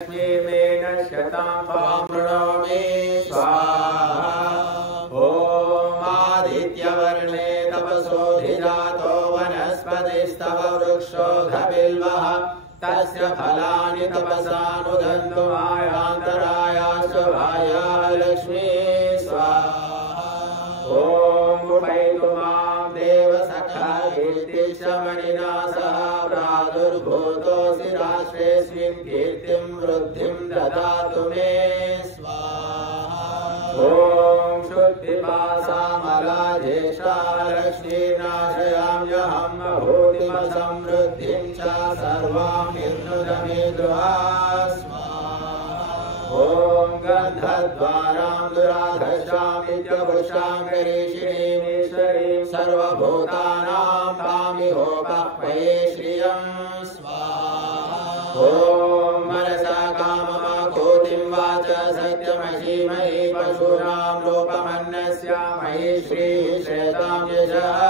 मे नश्यतां पामृणो मे स्वाहा। ॐ आदित्यवर्णे तपसोऽधिजातो वनस्पतिस्तव वृक्षोऽधबिल्वः तस्य फलानि तपसानुदन्तु मायान्तरायाश्च बाह्याः लक्ष्मी स्वाहा। ॐ उपैतु मां देवसखा कीर्तिश्रमणिना सह प्रादुर्भूतोऽसि राष्ट्रेऽस्मिन् कीर्तिं वृद्धिं ददातु मे स्वाहा। ॐ शुद्धिपासामलाजेषा लक्ष्मीर्नाशयाम्यहं भूतिमसमृद्धिं च सर्वां निर्नुदमे गृहा स्वाहा। ॐ गन्धद्वारां दुराधर्षामित्यपुषां गरीषिणीमीश्वरीं सर्वभूतानां तामिहोपक्वये श्रियं स्वाहा। ॐ मनसा काममाकोतिं वाच सत्यमशीमहि पशूनां लोकमन्यस्यामहि श्रीः श्रेतां यशः